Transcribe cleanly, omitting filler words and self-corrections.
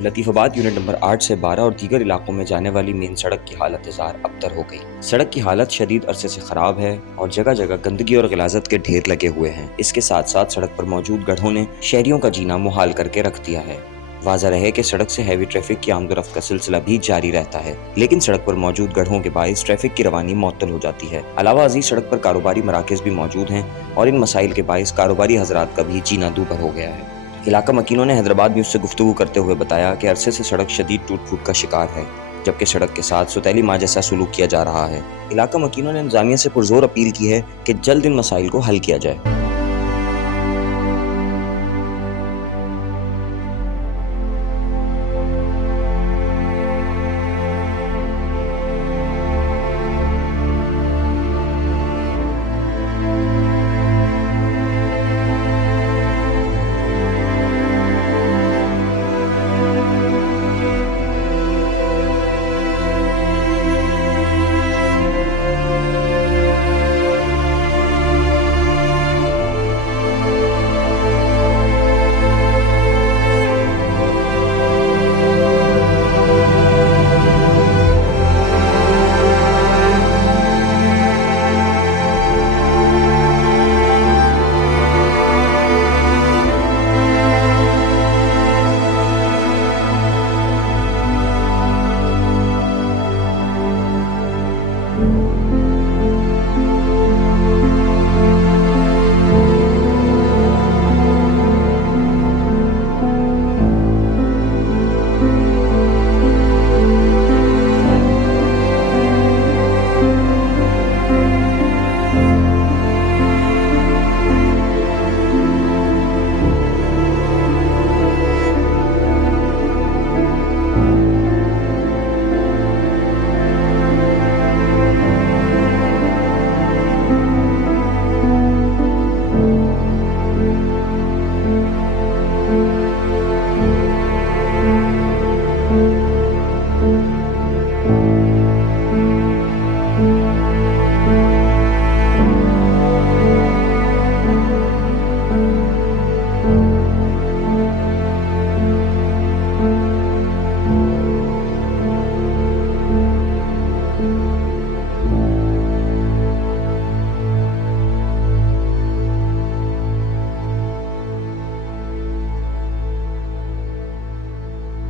Latifabad unit number 8 से 12 और दीगर इलाकों में जाने वाली मेन सड़क की हालत जार अबतर हो गई। सड़क की हालत शदीद अरसे से खराब है और जगह जगह गंदगी और गिलाजत के ढेर लगे हुए हैं। इसके साथ साथ सड़क पर मौजूद गड्ढों ने शहरियों का जीना मुहाल करके रख दिया है। वाज़ा रहे कि सड़क से हैवी ट्रैफिक की आमदोरफ्त का सिलसिला भी जारी रहता है, लेकिन सड़क पर मौजूद गड्ढों के बाइस ट्रैफिक की रवानी मुअत्तल हो जाती है। अलावा अजीज सड़क पर कारोबारी मराकज़ भी मौजूद हैं और इन मसाइल के बाइस कारोबारी हजरात का भी जीना दूभर हो गया है। इलाका मकीनों ने हैदराबाद न्यूज़ से गुफ्तगू करते हुए बताया कि अरसे से सड़क शदीद टूट फूट का शिकार है, जबकि सड़क के साथ सौतेली माँ जैसा सलूक किया जा रहा है। इलाका मकीनों ने इंतजामिया से पुरजोर अपील की है कि जल्द इन मसाइल को हल किया जाए।